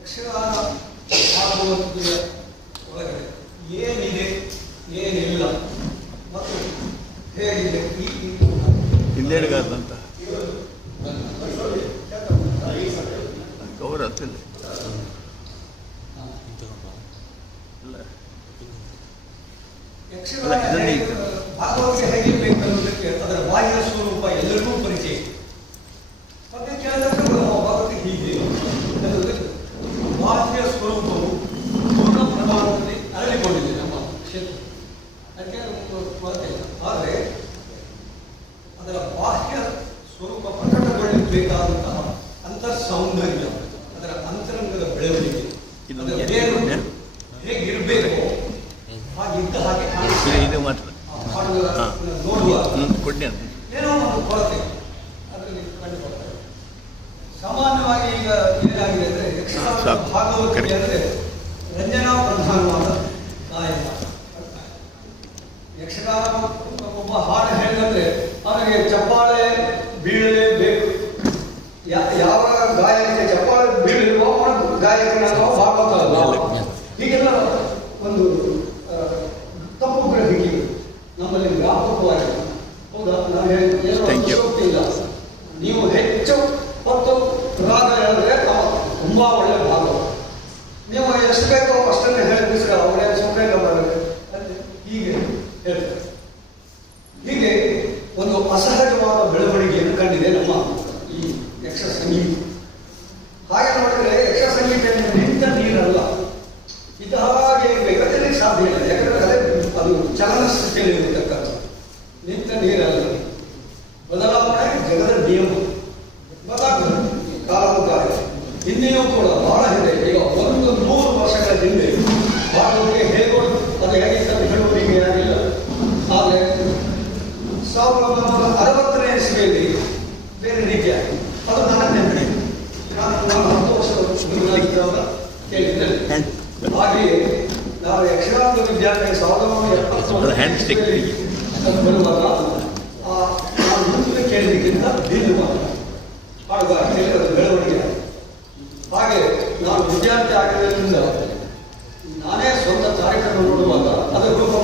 ಯಕ್ಷಗಾನ ಮಾಡುವಂತೆಯ ಒಳಗಡೆ. ಏನಿದೆ ಏನಿಲ್ಲ. ಮತ್ತು ಹೇಗಿದೆ ಈ ಇಲ್ಲೇಗಾದಂತ ಗೌರವ ಹತ್ತಿಲ್ಲ. ಯಕ್ಷಗಾನ ಭಾಗವಾಗಿ ಹೇಗಿದೆ ಬೇಕಾದಂತಹ ಅಂತ ಸೌಂದರ್ಯ ಅದರ ಅಂತರಂಗದ ಬೆಳವಣಿಗೆ ಹೇಗಿರಬೇಕು? ಇದ್ದ ಹಾಗೆ ನೋಡುವ ಏನೋ ಒಂದು ಕೊರತೆ. ಅದರಲ್ಲಿ ಕಂಡುಬರ್ತದೆ ಸಾಮಾನ್ಯವಾಗಿ ಈಗ ಏನಾಗಿದೆ ಅಂದ್ರೆ ಭಾಗವಹಿಕೆ ಅಂದರೆ ರಂಜನಾ ಪ್ರಧಾನವಾದ ಗಾಯನ ಯಕ್ಷಗಾನ ಒಬ್ಬ ಹಾಡು ಹೇಳಿದ್ರೆ ಅವನಿಗೆ ಚಪ್ಪಾಳೆ ಗಾಯಕನಾದವ ಭಾಗವತಲ್ಲ ಹೀಗೆಲ್ಲ ಒಂದು ತಪ್ಪು ಗ್ರಹಿಕೆ ನಮ್ಮಲ್ಲಿ ವ್ಯಾಪಕವಾಗಿದೆ ಹೌದಾ? ನಾನು ಹೇಳಿದ ಇಲ್ಲ. ನೀವು ಹೆಚ್ಚು ಹೊತ್ತು ರಾಗ ಹೇಳಿದ್ರೆ ತುಂಬಾ ಒಳ್ಳೆ ಭಾಗ. ನೀವು ಎಷ್ಟು ಬೇಕೋ ಅಷ್ಟನ್ನೇ ಹೇಳಿದ್ರೆ ಸರ್ ಅವರೇ ಸುಮ್ಮನೆ ಬರಬೇಕು ಹೀಗೆ ಹೇಳ್ತಾರೆ. ಹೀಗೆ ಒಂದು ಅಸಹಜವಾದ ಬೆಳವಣಿಗೆಯನ್ನು ಕಂಡಿದೆ ನಮ್ಮ ಈ ಯಕ್ಷ ಸಂಗೀತ. ಕಾರ್ಯಕ್ರಮ ನೋಡುವಾಗ ಅದರ ರೂಪ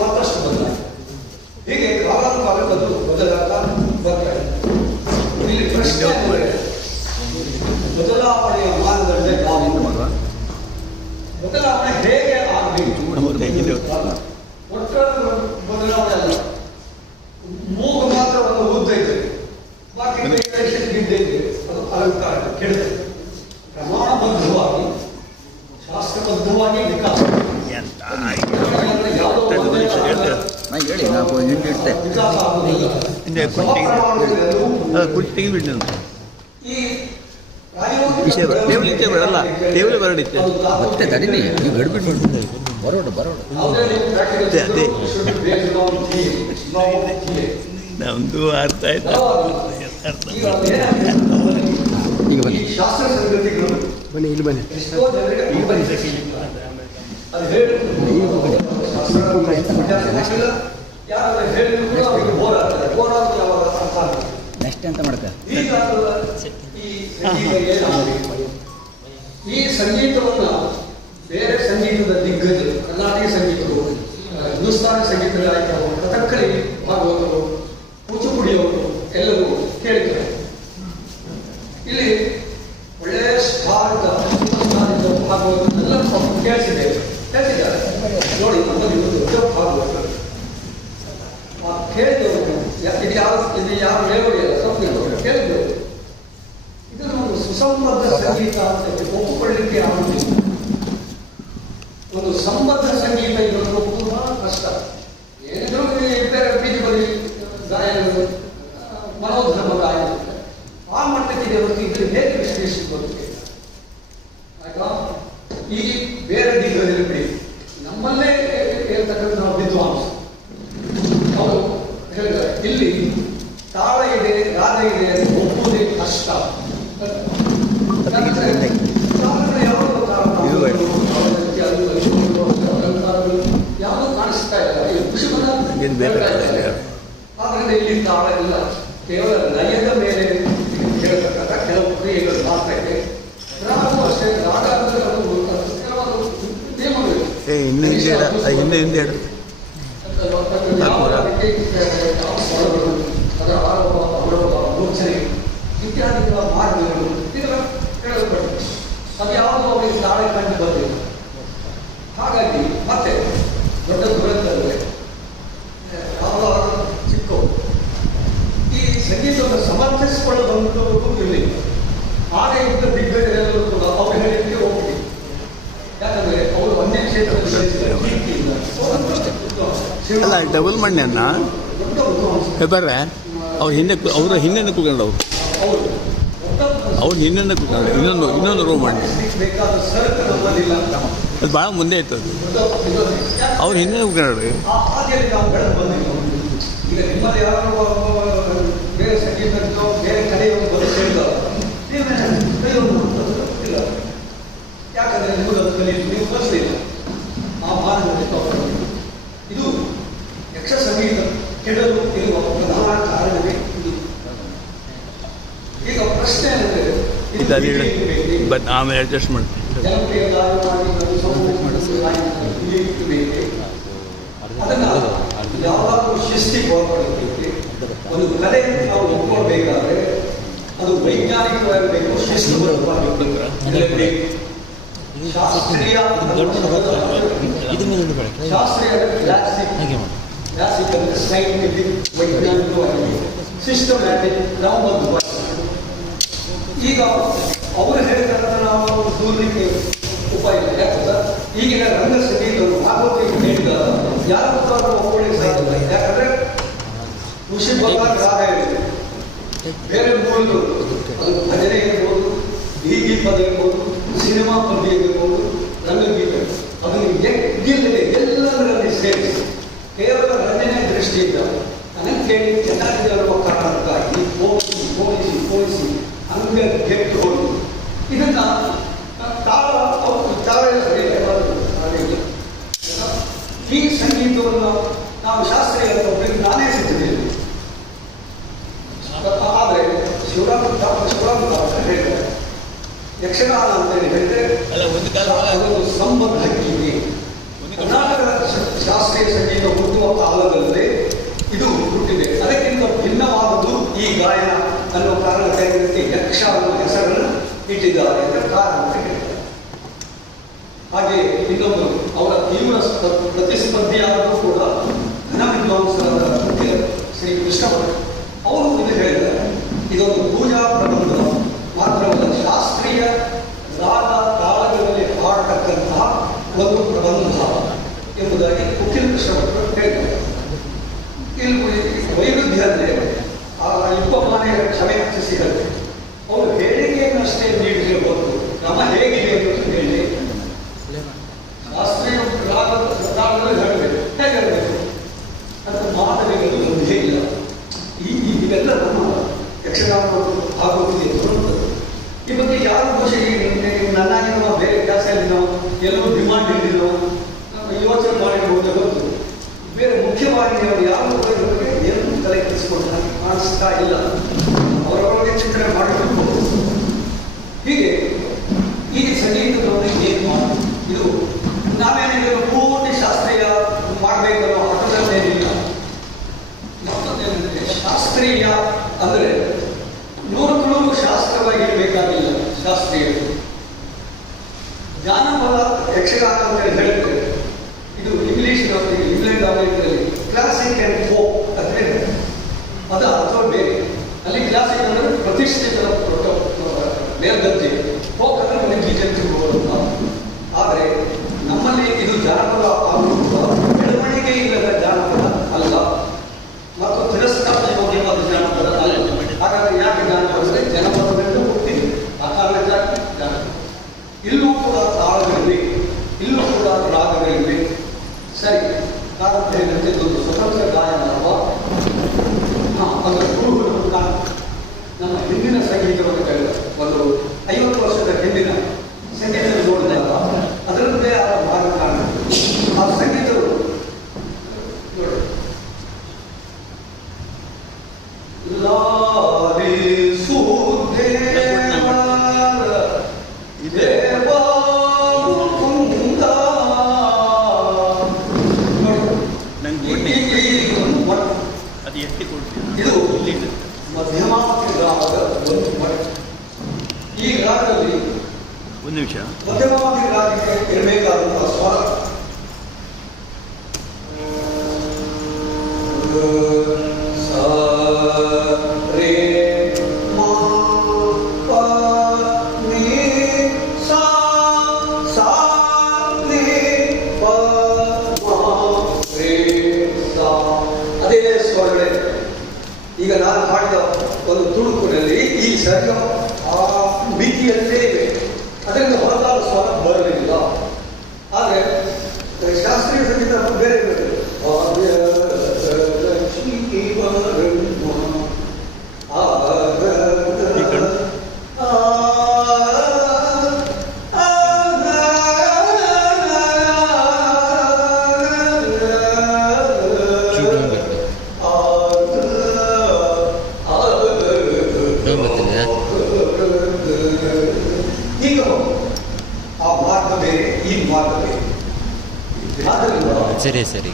ಕುಟ್ಟಿಗೆ ನಾನು ಟೇಬಲ್ ಇತ್ತೆ ಬರಲ್ಲ. ಟೇಬಲ್ ಬರಡಿತ್ತೆ ಮತ್ತೆ ತಡೀನಿ. ನೀವು ಗಡ್ಬಿಟ್ಟು ಬರೋಣ ಬರೋಣ. practical ಅದೇ, ಅದೇ. ಬನ್ನಿ ಬನ್ನಿ. ನಮ್ದು ಅರ್ಥ ಆಯ್ತು. ಅರ್ಥ ಈಗ ಬನ್ನಿ. ಬನ್ನಿ ಸಂಗತಿಗಳು ಬನ್ನಿ. ಇಲ್ಲಿ ಬನ್ನಿ. ಎಷ್ಟೋ ನೆಕ್ಸ್ಟ್ ಎಂತ ಮಾಡ್ತಾರೆ ಈ ಸಂಗೀತವನ್ನು ಬೇರೆ ಸಂಗೀತದ ದಿಗ್ಗಜರು ಕರ್ನಾಟಕ ಸಂಗೀತರು ಹಿಂದೂಸ್ತಾನಿ ಸಂಗೀತಗಳಾಗಿರ್ಬೋದು ಕಥಕ್ಕಳಿ ಭಾಗವತರು ಕೂಚುಪುಡಿಯವರು ಎಲ್ಲರೂ ಕೇಳ್ತಾರೆ. ಇಲ್ಲಿ ಒಳ್ಳೆಯ ಸ್ಟಾರ್ಟ್ ಹಿಂದೂಸ್ತಾನಿದ ಭಾಗವತನೆಲ್ಲ ಸ್ವಲ್ಪ ಕೇಳಿಸಿದ್ದೇವೆ ಕೇಳಿಸಿದ್ದಾರೆ. ನೋಡಿ ನಮ್ಮಲ್ಲಿ ದೊಡ್ಡ ಭಾಗವತ ಕೇಳಿದವರು ಇದು ಯಾವ ಇದು ಯಾರು? ಅಲ್ಲ ಇದು ಒಂದು ಸುಸಂಬದ್ಧ ಸಂಗೀತ ಅಂತ ಒಪ್ಪಿಕೊಳ್ಳಿಕ್ಕೆ ಆಗುವುದಿಲ್ಲ ಒಂದು ಸಂಬದ್ಧ ಸಂಗೀತ ಇದನ್ನು ಒಪ್ಪುವುದು ಬಹಳ ಕಷ್ಟ ಏನಿದ್ರು ಈ ಬೇರೆ ಬೀದಿ ಬದಿ ಗಾಯನಗಳು ಆ, ಮನೋಧರ್ಮ ಗಾಯನ ಆ ಮಟ್ಟಕ್ಕೆ ಹೊರತು ಇದನ್ನು ಹೇಗೆ ವಿಶ್ಲೇಷಿಸಬಹುದು ಆಯ್ತಾ ಈ ಬೇರೆ ದಿಗ್ಗಜರು ಬಿಡಿ ನಮ್ಮಲ್ಲೇ ಹೇಳ್ತಕ್ಕಂಥ ನಾವು ವಿದ್ವಾಂಸ ಅವರು ಹೇಳಿದ್ದಾರೆ ಇಲ್ಲಿ ತಾಳ ಇದೆ ರಾಗ ಇದೆ ಅಂತ ಒಪ್ಪುವುದೇ ಕಷ್ಟ ಯಾಕಂದ್ರೆ ತಾಳಗಳು ಯಾವುದೋ ಕಾರಣ ಇದು ಬೇಡ. ಅದಕ್ಕೆ ಅದು ಇದು ಅಲಂಕಾರಗಳು ಯಾವುದೂ ಕಾಣಿಸ್ತಾ ಇಲ್ಲ ಇದು ಖುಷಿಮನ ಹಂಗೇನು ಬೇರೆ ಇಲ್ಲ. ಆದ್ರಿಂದ ಇಲ್ಲಿ ತಾಳ ಇಲ್ಲ ಕೇವಲ ಲಯದ ಮೇಲೆ ಕೇಳತಕ್ಕಂಥ ಕೆಲವು ಕ್ರಿಯೆಗಳು ಮಾತ್ರ ಇದೆ ರಾಗವು ಅಷ್ಟೇ ರಾಗ ಅಂದ್ರೆ ಅದು ಕೆಲವೊಂದು ನಿಯಮಗಳಿವೆ ಏ ಹಿಂದೆ ಹಿಂದೆ ಇಡ ಅದು ಹಿಂದೆ ಹಿಂದೆ ಇಡ ಅದರ ಆರೋಪ ಅವರೋಪ ಗೋಚನೆ ಇತ್ಯಾದಿಗಳ ಮಾರ್ಗಗಳು ಹೇಳಲ್ಪಟ್ಟಿದೆ ಅದು ಯಾವುದೋ ಅವರಿಗೆ ತಾಳೆ ಕಂಡು ಬಂದಿಲ್ಲ ಹಾಗಾಗಿ ಮತ್ತೆ ದೊಡ್ಡ ದುರಂತ ಯಾವುದೋ ಚಿಕ್ಕವು ಈ ಸಂಗೀತವನ್ನು ಸಮರ್ಥಿಸಿಕೊಳ್ಳುವಂಥದ್ದು ಇರಲಿಲ್ಲ ಆಗ ಇದ್ದ ದಿಗ್ಗಜರೆಲ್ಲರೂ ಕೂಡ ಅವರು ಹೇಳಿಕೆ ಹೋಗ್ತೀವಿ ಯಾಕಂದ್ರೆ ಅವರು ಒಂದೇ ಕ್ಷೇತ್ರದಲ್ಲಿ ಡಬಲ್ ಮಣ್ಣೆನ್ನ ಬರ್ರೆ ಅವ್ರು ಹಿಂದೆ ಅವರ ಅವ್ರ ಹಿಂದೆ ಕುತ್ಕೊಂಡವು ಅವರು. ಅವ್ರ ಅವ್ರು ಹಿಂದೆ ಕುತ್ಕೊಂಡು ಇನ್ನೊಂದು ಇನ್ನೊಂದು ರೂಮ್ ಮಾಡಿ. ಅದು ಭಾಳ ಮುಂದೆ ಇತ್ತು ಅದು. ಅವ್ರ ಹಿಂದೆ ಯಾಕೆ ಅವ್ರು. ಹಿಂದೆ ಸಂಗೀತ. ಆ ಇರುವ ಬೇಕೆ ಬಟ್ ಆಮೇಲೆ ಅಡ್ಜಸ್ಟ್ ಒಳಪಡಬೇಕು ಒಂದು ಕಲೆ ನಾವು ಒಪ್ಕೊಳ್ಬೇಕಾದ್ರೆ ಅದು ವೈಜ್ಞಾನಿಕವಾಗಿರಬೇಕು ಶಿಸ್ತುಬದ್ಧವಾಗಿರಬೇಕು ಶಾಸ್ತ್ರೀಯ ಶಾಸ್ತ್ರೀಯ ಕ್ಲಾಸಿಕ್ ಕ್ಲಾಸಿಕ್ ಅಂದ್ರೆ ಸೈಂಟಿಫಿಕ್ ವೈಜ್ಞಾನಿಕವಾಗಿ ಸಿಸ್ಟಮ್ಯಾಟಿಕ್ ಕ್ರಮಬದ್ಧವಾಗಿ ಈಗ ಅವರು ಹೇಳಿದಾಗ ನಾವು ದೂರಲಿಕ್ಕೆ ಉಪಾಯ ಇಲ್ಲ. ಯಾಕಂದ್ರೆ ಈಗಿನ ರಂಗ ಸಂಗೀತರು ಭಾಗವತಿಗೆ ಹೇಳಿದ ಯಾರು ಒಪ್ಪಿಕೊಳ್ಳಿ ಒಪ್ಕೊಳ್ಳಿಕ್ಕೆ ಸಾಧ್ಯ ಯಾಕಂದ್ರೆ ಕೃಷಿ ಇದೆ. ಬೇರೆ ಮೂಲಗಳು ಅದು ಭಜನೆ ಇರ್ಬೋದು ಬೀದಿ ಪದ ಇರ್ಬೋದು, ಸಿನಿಮಾ ಪದ್ಯ ಇರ್ಬೋದು, ರಂಗಗೀತ. ಅದು ಎಗ್ಗಿಲ್ಲದೆ ಎಲ್ಲದರಲ್ಲಿ ಸೇರಿಸಿ ಕೇವಲ ರಂಜನೆ ದೃಷ್ಟಿಯಿಂದ ನನಗೆ ಕೇಳಿ ಚೆನ್ನಾಗಿದೆ ಅನ್ನುವ ಕಾರಣಕ್ಕಾಗಿ ಪೋಲಿಸಿ ಪೋಲಿಸಿ ಪೋಲಿಸಿ ಹಂಗೆ ಕೆಟ್ಟು ಹೋಗಿ. ಇದನ್ನ ತಾಳ ಅವರು ತಾಳ ಸರಿ ಈ ಸಂಗೀತವನ್ನು ನಾವು ಶಾಸ್ತ್ರೀಯ ನಾನೇ ಸಿಗ್ತಿದ್ದೇನೆ ಆದರೆ ಶಿವರಾಮ ಶಿವರಾಮ ಹೇಳ್ತಾರೆ ಯಕ್ಷಗಾನ ಅಂತ ಹೇಳಿ ಹೇಳಿದ್ರೆ ಅದೊಂದು ಸಂಬಂಧ ಗೀತೆ ಕರ್ನಾಟಕ ಶಾಸ್ತ್ರೀಯ ಸಂಗೀತ ಹುಟ್ಟುವ ಕಾಲದಲ್ಲೇ ಇದು ಹುಟ್ಟಿದೆ. ಅದಕ್ಕಿಂತ ಭಿನ್ನವಾದದ್ದು ಈ ಗಾಯನ. ಅನ್ನೋ ಕಾರಣಕ್ಕೆ ಯಕ್ಷ ಅನ್ನುವ ಹೆಸರನ್ನು ಇಟ್ಟಿದ್ದಾರೆ ಅಂತ ಕಾರಣ ಅಂತ ಹೇಳಿದ್ದಾರೆ ಹಾಗೆ ಇನ್ನೊಂದು ಅವರ ತೀವ್ರ ಪ್ರತಿಸ್ಪರ್ಧಿಯಾದರೂ ಕೂಡ ಘನ ವಿದ್ವಾಂಸರಾದ ಶ್ರೀ ಕೃಷ್ಣ ದೇವರ ಕ್ಷಮೆ ಹೆಚ್ಚಿಸಿದಂತೆ ಅವರು ಹೇಳಿಕೆಯನ್ನು ಅಷ್ಟೇ ನೀಡಿರಬಹುದು ಕ್ರಮ ಹೇಗಿದೆ ಅನ್ನೋದು ಹೇಳಿ. ಶಾಸ್ತ್ರೀಯ ಪ್ರಕಾರದಲ್ಲಿ ಹೇಳಬೇಕು. ಹೇಗಿರಬೇಕು ಅಂತ ಮಾನವಿಗಳು ಒಂದೇ ಇಲ್ಲ. ಈ ಇವೆಲ್ಲ ನಮ್ಮ ಯಕ್ಷಗಾನ ಆಗೋದಿದೆ ಬರುತ್ತದೆ ಈ ಬಗ್ಗೆ ಯಾರು ಬಹುಶಃ ನನ್ನಾಗಿ ನಮ್ಮ ಬೇರೆ ಕೆಲಸದಲ್ಲಿ ನಾವು ಎಲ್ಲರೂ ಡಿಮಾಂಡ್ ಹಿಡಿದಿರೋ ಯೋಚನೆ ಮಾಡಿರ್ಬೋದು ಗೊತ್ತು ಬೇರೆ ಮುಖ್ಯವಾಗಿ ಅವರು ಯಾರು ಏನು ತಲೆ ಕೆಡಿಸ್ಕೊಂಡು ಕಾಣಿಸ್ತಾ ಇಲ್ಲ. Thank you. ಸರಿ ಸರಿ.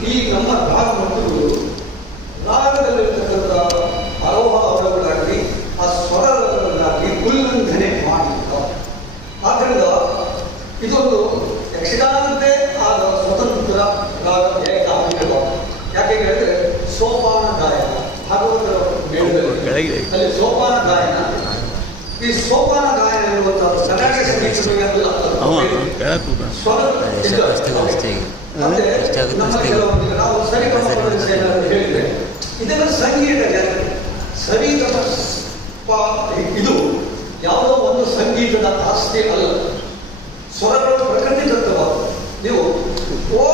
ಸ್ವರಗಳು ಪ್ರಕೃತಿದತ್ತವಾದ ನೀವು ಓ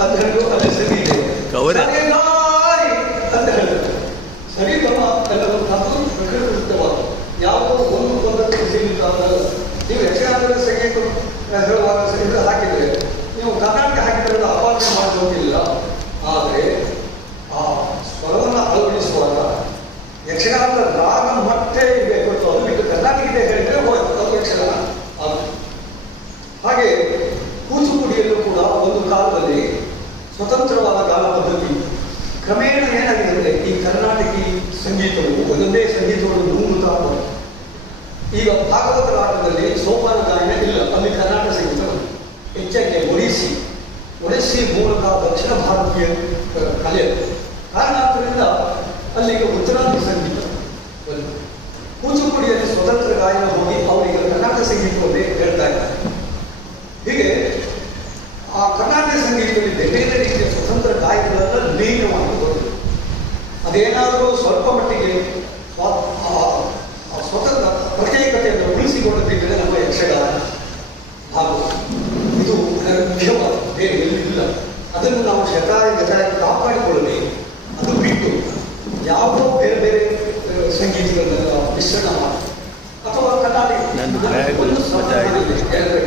ಅಂತ ಹೇಳಲು ಅಲ್ಲಿ ಸರಿ ಇದೆ. ಅಂತ ಹೇಳಬೇಕು ಸರಿ ತಮ್ಮ ಎಲ್ಲರೂ ಹಾಕಲು ಪ್ರಕೃತಿದತ್ತವಾದ ಯಾವುದೋ ಒಂದು ಒಂದಕ್ಕೆ ಸೀಮಿತ ನೀವು ಯಕ್ಷಗಾನದಲ್ಲಿ ಸಂಗೀತ ಹೇಳುವಾಗ ಸ್ವತಂತ್ರವಾದ ಕಾಲ ಪದ್ಧತಿ ಕ್ರಮೇಣ ಏನಾಗಿದೆ ಅಂದರೆ ಈ ಕರ್ನಾಟಕಿ ಸಂಗೀತವು, ಒಂದೊಂದೇ ಸಂಗೀತವನ್ನು ಧೂಮುತ್ತಾ ಬಂತು ಈಗ ಭಾಗವತ ರಾಟದಲ್ಲಿ ಸೋಪಾನ ಗಾಯನ ಇಲ್ಲ. ಅಲ್ಲಿ ಕರ್ನಾಟಕ ಸಂಗೀತ ಹೆಚ್ಚಾಗಿ ಒಡಿಸಿ ಒಡಿಸಿ ಮೂಲಕ ದಕ್ಷಿಣ ಭಾರತೀಯ ಕಲೆ. ಕಾರಣ ಆದ್ದರಿಂದ ಅಲ್ಲಿಗೆ ಉತ್ತರಾದಿ ಸಂಗೀತ ಕೂಚುಪುಡಿಯಲ್ಲಿ ಸ್ವತಂತ್ರ ಗಾಯನ ಹೋಗಿ ಅವರಿಗೆ ಕರ್ನಾಟಕ ಸಂಗೀತವನ್ನೇ ಹೇಳ್ತಾ ಇದ್ದಾರೆ. ಹೀಗೆ ಅದೇನಾದರೂ ಸ್ವಲ್ಪ ಮಟ್ಟಿಗೆ ಸ್ವತಂತ್ರ ಪ್ರತ್ಯೇಕತೆಯನ್ನು ಉಳಿಸಿಕೊಳ್ಳದಿದ್ದರೆ ನಮ್ಮ ಯಕ್ಷಗಾನ. ಹಾಗೂ ಇದು ಮುಖ್ಯವಾದ ಬೇರೆ ಎಲ್ಲಿಲ್ಲ ಇಲ್ಲ. ಅದನ್ನು ನಾವು ಶತಾಯ ಗತಾಯ ಕಾಪಾಡಿಕೊಳ್ಳಬೇಕು ಅದು ಬಿಟ್ಟು ಯಾವುದೋ ಬೇರೆ ಬೇರೆ ಸಂಗೀತಗಳನ್ನೆಲ್ಲ ಮಿಶ್ರಣ ಮಾಡಿ. ಅಥವಾ ಕರ್ನಾಟಕ ಕೆಲವರು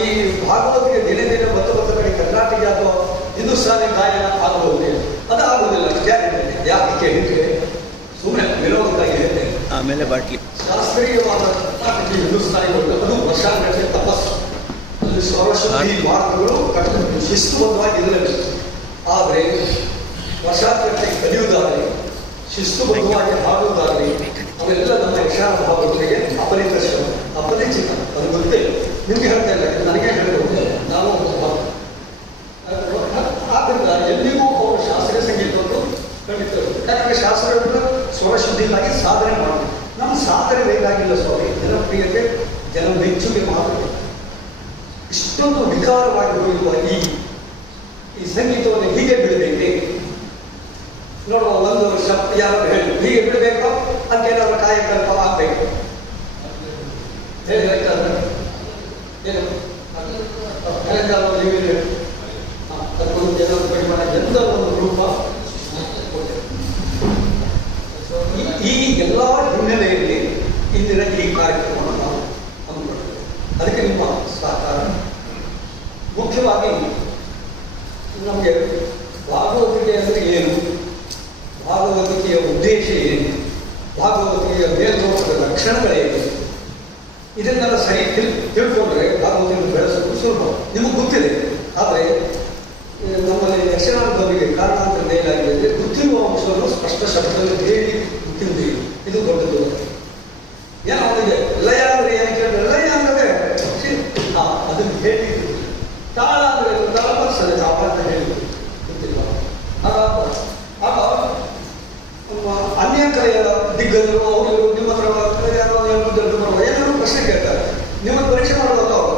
ಈ ಭಾಗವತಿಗೆ ದಿನೇ ದಿನ ಬತ್ತ ಬತ್ತ ಕಡೆ ಕರ್ನಾಟಕ ಅಥವಾ ಹಿಂದೂಸ್ತಾನಿ ಗಾಯನ ಆಗುವುದಿಲ್ಲ ಅದು ಆಗುವುದಿಲ್ಲ ಇದೆ. ಯಾಕೆ ಕೇಳಿದ್ರೆ ಸುಮ್ಮನೆ ವಿರೋಧಕ್ಕಾಗಿ ಹೇಳ್ತೇನೆ ಆಮೇಲೆ ಬಾಟ್ಲಿ. ಶಾಸ್ತ್ರೀಯವಾದ ಹಿಂದೂಸ್ತಾನಿ ಅದು ವರ್ಷಾಂಗಟ್ಟಲೆ ತಪಸ್ಸು. ಅಲ್ಲಿ ಸ್ವರಶುದ್ಧಿ ಮಾರ್ಗಗಳು ಕಟ್ಟಬೇಕು ಶಿಸ್ತುಬದ್ಧವಾಗಿ ಇರಲಿ ಆದರೆ ವರ್ಷಾಂಗಟ್ಟಲೆ ಕಲಿಯುವುದಾಗಲಿ ಶಿಸ್ತುಬದ್ಧವಾಗಿ ಹಾಡುವುದಾಗಲಿ ಅವೆಲ್ಲ ನಮ್ಮ ಯಕ್ಷಾನ ಭಾವಗಳಿಗೆ ಅಪರಿಚಿತ ಅಪರಿಚಿತ. ಅದು ಗೊತ್ತೇ ನಿಮ್ಗೆ ಹೇಳ್ತಾ ಇಲ್ಲ. ನನಗೆ ಹೇಳಬಹುದು ನಾನು ಒಬ್ಬ ಆದ್ದರಿಂದ ಎಲ್ಲಿಗೂ ಅವರು ಶಾಸ್ತ್ರೀಯ ಸಂಗೀತವನ್ನು ಕಲಿತರು ಯಾಕಂದ್ರೆ ಶಾಸ್ತ್ರವನ್ನು ಸ್ವರಶುದ್ಧಿಗಾಗಿ ಸಾಧನೆ ಮಾಡಬೇಕು ನಮ್ಮ ಸಾಧನೆ ಬೇಕಾಗಿಲ್ಲ ಸ್ವಾಮಿ. ಜನಪ್ರಿಯತೆ ಜನ ಮೆಚ್ಚುಗೆ ಮಾತ್ರ. ಇಷ್ಟೊಂದು ವಿಕಾರವಾಗಿ ಹೋಗಿರುವ ಈ ಈ ಸಂಗೀತವನ್ನು ಹೀಗೆ ಬಿಡಬೇಕೆ? ನೋಡುವ ಒಂದು ವರ್ಷ, ಯಾರು ಹೇಳಿ, ಹೀಗೆ ಬಿಡಬೇಕು? ಅಂತ ಏನಾದ್ರು ಕಾಯಕಲ್ಪ ಆಗ್ಬೇಕು. ಹೇಗೆ ಹೇಳ್ತಾರೆ ಏನು ತೆಲಂಗಾಣ ನೀವು ಅದಕ್ಕೊಂದು ಜನ ಪರಿಮಾಣ ಎಂತ ಒಂದು ರೂಪ So, ಈ- ಈ ಎಲ್ಲ ಹಿನ್ನೆಲೆಯಲ್ಲಿ ಇಂದಿನ ಈ ಕಾರ್ಯಕ್ರಮವನ್ನು ನಾವು ಹಮ್ಮಿಕೊಳ್ತೇವೆ ಅದಕ್ಕೆ ನಿಮ್ಮ ಸಹಕಾರ. ಮುಖ್ಯವಾಗಿ ನಮಗೆ ಭಾಗವತಿಕೆ ಅಂದರೆ ಏನು? ಭಾಗವತಿಕೆಯ ಉದ್ದೇಶ ಏನು? ಭಾಗವತಿಕೆಯ ಮೇಲ್ನೋಟದ ಲಕ್ಷಣಗಳೇನು ಇದನ್ನೆಲ್ಲ ಸರಿ ತಿಳ್, ತಿಳ್ಕೊಂಡ್ರೆ ಭಾಗವತಿಯನ್ನು ಬೆಳೆಸೋದು ಸುಲಭ. ನಿಮಗೆ ಗೊತ್ತಿದೆ. ಆದರೆ ನಮ್ಮಲ್ಲಿ ಯಕ್ಷಗಾನದವರಿಗೆ ಕಾರಣಾಂತರ ಮೇಲಾಗಿದೆ ಅಂದರೆ ಗೊತ್ತಿರುವ ಅಂಶವನ್ನು ಸ್ಪಷ್ಟ ಶಬ್ದದಲ್ಲಿ ಹೇಳಿ ಗೊತ್ತಿದೆ ಇದು ದೊಡ್ಡದು. ಏನೋ ಅವನಿಗೆ ಲಯ ಅಂದ್ರೆ ಏನು ಕೇಳಿದ್ರೆ ಲಯ ಅಂದ್ರೆ ಅದನ್ನು ಹೇಳಿದ್ರು. ತಾಳ ಅಂದ್ರೆ ಬರ್ಸದೆ ತಾಳ ಅಂತ ಹೇಳಿ ಗೊತ್ತಿಲ್ಲ ಆಗ ಅನ್ಯ ಕಲೆಯ ದಿಗ್ಗಜರು ಅವರು ನಿಮ್ಮ ಹತ್ರ ಯಾರೋ ದೊಡ್ಡ ಬರುವ, ಏನಾದ್ರು ಪ್ರಶ್ನೆ ಕೇಳ್ತಾರೆ. ನಿಮ್ಮ ಪರೀಕ್ಷೆ ಮಾಡೋದಲ್ಲ ಅವರು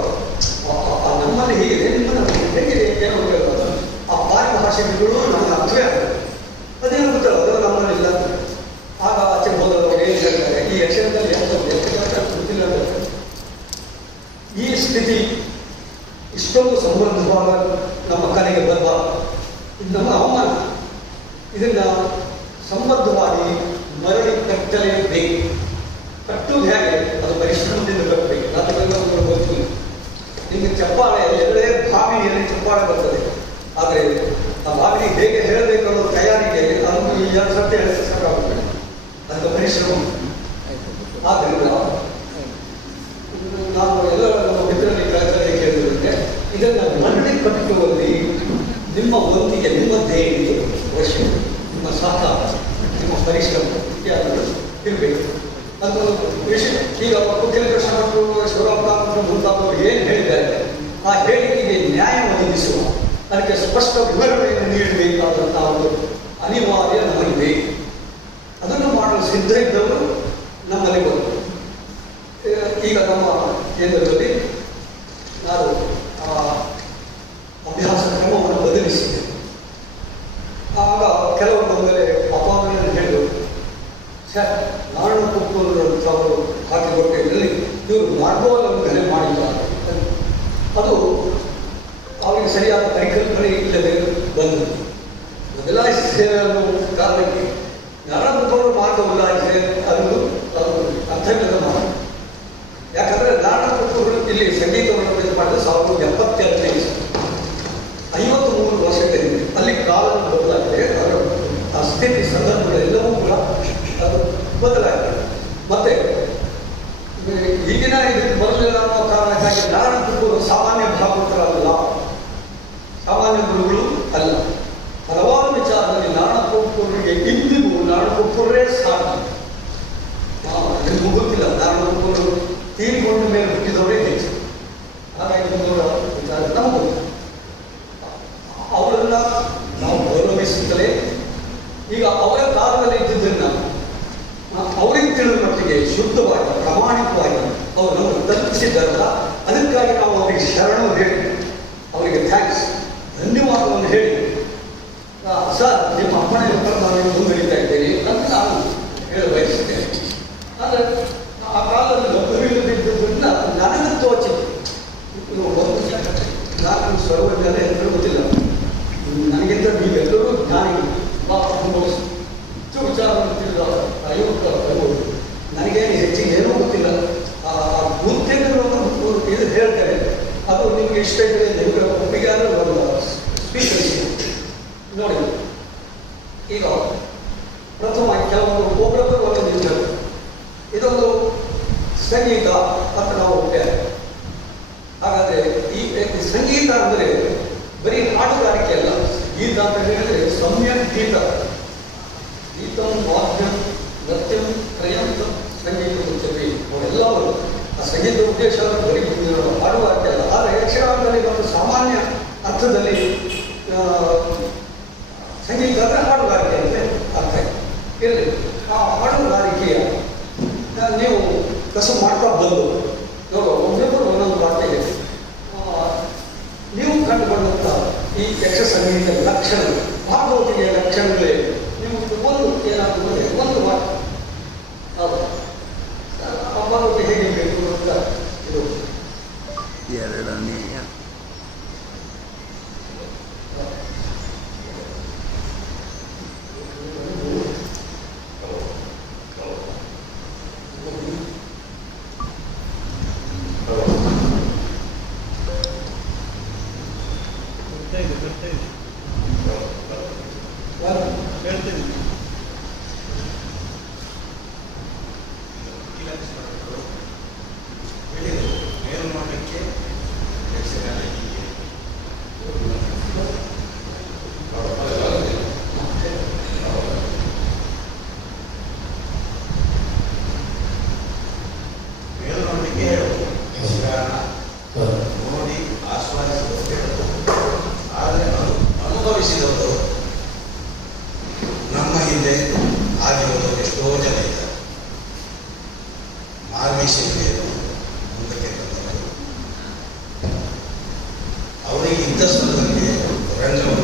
ನಮ್ಮಲ್ಲಿ ಹೀಗಿದೆ, ನಿಮ್ಮನ್ನು ಹೇಗಿದೆ? ಏನೋ ಕೇಳ್ತಾರೆ. ಆ ಬಾಯಿ ಭಾಷೆಗಳು ನಮಗೆ ಅರ್ಥವೇ ಆಗಲ್ಲ ಅದೇನು ಗೊತ್ತಲ್ಲ ಅದು ನಮ್ಮಲ್ಲಿ ಇಲ್ಲ ಆಗ ಆಚೆ ಹೋದವರು ಏನು ಹೇಳ್ತಾರೆ ಈ ಯಕ್ಷಣದಲ್ಲಿ ಎಂತ ಯಕ್ಷಗಾನ ಗೊತ್ತಿಲ್ಲ ಅಂತ ಹೇಳ್ತಾರೆ. ಈ ಸ್ಥಿತಿ ಇಷ್ಟೊಂದು ಸಂಬಂಧವಾದ ನಮ್ಮ ಕಲೆಗೆ ಬಂದ ಇದು ನಮ್ಮ ಅವಮಾನ ಇದನ್ನ ಸಂಬದ್ಧವಾಗಿ ಮರಳಿ ಕಟ್ಟಲೇಬೇಕು ಕಟ್ಟುವುದು ಹೇಗೆ ಅದು ಪರಿಶ್ರಮದಿಂದ ಕಟ್ಟಬೇಕು ಅದಕ್ಕೆಲ್ಲ ಗೊತ್ತಿಲ್ಲ ನಿಮಗೆ ಚಪ್ಪಾಳೆ ಎಲ್ಲೇ ಬಾವಿಯಲ್ಲಿ ಚಪ್ಪಾಳೆ ಬರ್ತದೆ ಆದರೆ ಆ ಬಾವಿಗೆ ಹೇಗೆ ಹೇಳಬೇಕು ಅನ್ನೋ ತಯಾರಿಗೆ ಅದನ್ನು ಈ ಎರಡು ಸತ್ಯ ಹೇಳಿದ್ರೆ ಸಾಕಾಗುತ್ತದೆ ಅದಕ್ಕೆ ಪರಿಶ್ರಮ ಆದ್ದರಿಂದ ನಾವು ಎಲ್ಲ ನಮ್ಮ ಮಿತ್ರರಲ್ಲಿ ಕೆಳಗಡೆ ಕೇಳಿದ್ರೆ ಇದನ್ನು ಮರಳಿ ಕಟ್ಟುವಲ್ಲಿ ನಿಮ್ಮ ಒಂದಿಗೆ ನಿಮ್ಮ ದೇಣಿಗೆ ಅವಶ್ಯ ನಿಮ್ಮ ಸಹಕಾರ, ನಿಮ್ಮ ಪರಿಶ್ರಮ ಇತ್ಯಾದಿಗಳು ಇರಬೇಕು. ಅದು ವಿಷಯ ಈಗ ಕುಖಿಲಕೃಷ್ಣ ಭಟ್ರು ಶಿವರಾಮ ಮುಂತಾದವರು ಏನು ಹೇಳಿದ್ದಾರೆ ಆ ಹೇಳಿಕೆಗೆ ನ್ಯಾಯ ಒದಗಿಸುವ, ಅದಕ್ಕೆ ಸ್ಪಷ್ಟ ವಿವರಣೆಯನ್ನು ನೀಡಬೇಕಾದಂತಹ ಒಂದು ಅನಿವಾರ್ಯ ನಮಗಿದೆ ಅದನ್ನು ಮಾಡಲು ಸಿದ್ಧ ಇದ್ದವರು ನಮ್ಮಲ್ಲಿ ಬಂದರು ಈಗ ನಮ್ಮ ಕೇಂದ್ರದಲ್ಲಿ ನಾನು ಆ ಅಭ್ಯಾಸ ಕ್ರಮವನ್ನು ಬದಲಿಸಿದೆ ಆಗ ಕೆಲವರು ಬಂದ ಮೇಲೆ ಅಪಾವನೆಯನ್ನು ಹೇಳಿದರು ಸರ್ ನಾರಾಯಣ ಕುಪ್ಪೂರವರು ಹಾಕಿಕೊಟ್ಟೆಯಲ್ಲಿ ಇವರು ಮಾರ್ಗೋಲನ್ನು ಗಣನೆ ಮಾಡಿದ್ದಾರೆ ಅದು ಅವರಿಗೆ ಸರಿಯಾದ ಪರಿಕಲ್ಪನೆ ಇಲ್ಲದೆ ಬಂದು ಬದಲಾಯಿಸಿದ್ದೇವೆ ಅನ್ನೋ ಕಾರಣಕ್ಕೆ ನಾರಾಯಣ ಕುಪ್ಪೂರವರು ಮಾರ್ಗ ಬದಲಾಯಿಸಿದೆ ಅದು ಅದು ಅರ್ಥವಿಲ್ಲದ ಮಾತು ಯಾಕಂದ್ರೆ ಇಲ್ಲಿ ಸಂಗೀತವನ್ನು ಮಾಡಿದ ಸಾವಿರದ able to make rupees only ಹಾಗಾಗಿ ಒಂದು ವಿಚಾರ. ನಮಗೂ ಅವರನ್ನ ನಾವು ಗೌರವಿಸುತ್ತಲೇ, ಈಗ ಅವರ ಕಾಲದಲ್ಲಿ ಇದ್ದಿದ್ದರಿಂದ ಅವರಿಗೆ ತಿಳಿದ ಮಟ್ಟಿಗೆ ಶುದ್ಧವಾಗಿ, ಪ್ರಾಮಾಣಿಕವಾಗಿ ಅವರನ್ನು ನಮ್ಮನ್ನು ತಲುಪಿಸಿದ್ದಾರಲ್ಲ, ಅದಕ್ಕಾಗಿ ನಾವು ಅವರಿಗೆ ಶರಣು ಹೇಳಿ, ಅವರಿಗೆ ಥ್ಯಾಂಕ್ಸ್ ಗೀತ ಅಂತ ಹೇಳಿದ್ರೆ ಸಮ್ಯಕ್ ಗೀತ. ಗೀತ, ವಾದ್ಯ, ನೃತ್ಯಂ ತ್ರಯಂತ ಸಂಗೀತ ಉಚ್ಚತಿ. ಅವರೆಲ್ಲವರು ಆ ಸಂಗೀತ ಉದ್ದೇಶ ಬರೀ ಹಾಡುವ ಅಲ್ಲ. ಆದರೆ ಯಕ್ಷಗಾನದಲ್ಲಿ ಒಂದು ಸಾಮಾನ್ಯ ಅರ್ಥದಲ್ಲಿ ಸಂಗೀತ ಅಂದರೆ ಹಾಡುಗಾರಿಕೆ ಅಂತ ಅರ್ಥ ಇರಲಿ. ಆ ಹಾಡುಗಾರಿಕೆಯ ನೀವು ಕಸ ಮಾಡ್ತಾ ಬಂದು ಈ ಯಕ್ಷ ಸಂಗೀತದ ಲಕ್ಷಣಗಳು. ಭಾಗವತಿಯ ಲಕ್ಷಣಗಳೇ Deus teve. ಅವರಿಗೆ ಇದ್ದಷ್ಟು ನನಗೆ ರಂಗವನ್ನು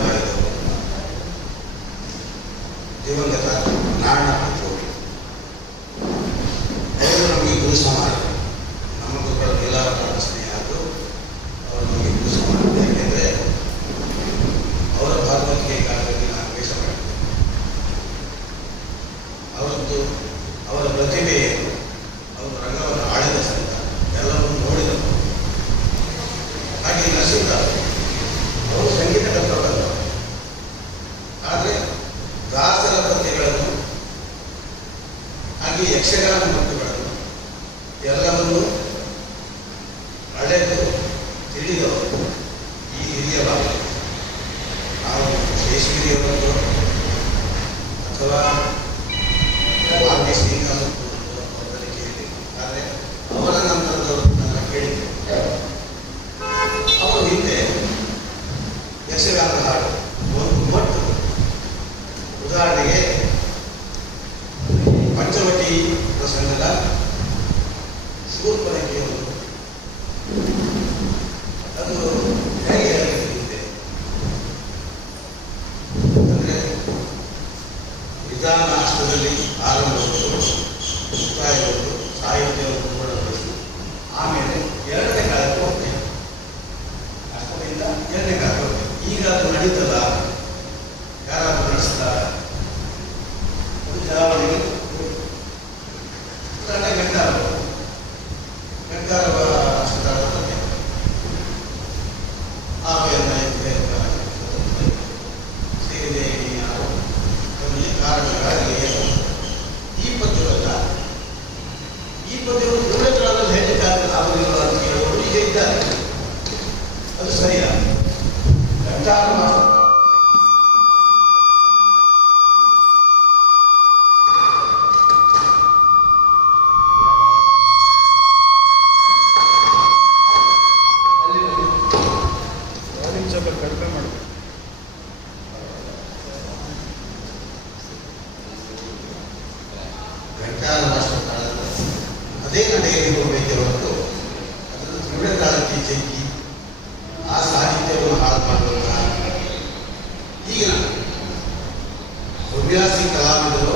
Gracias, Calabria.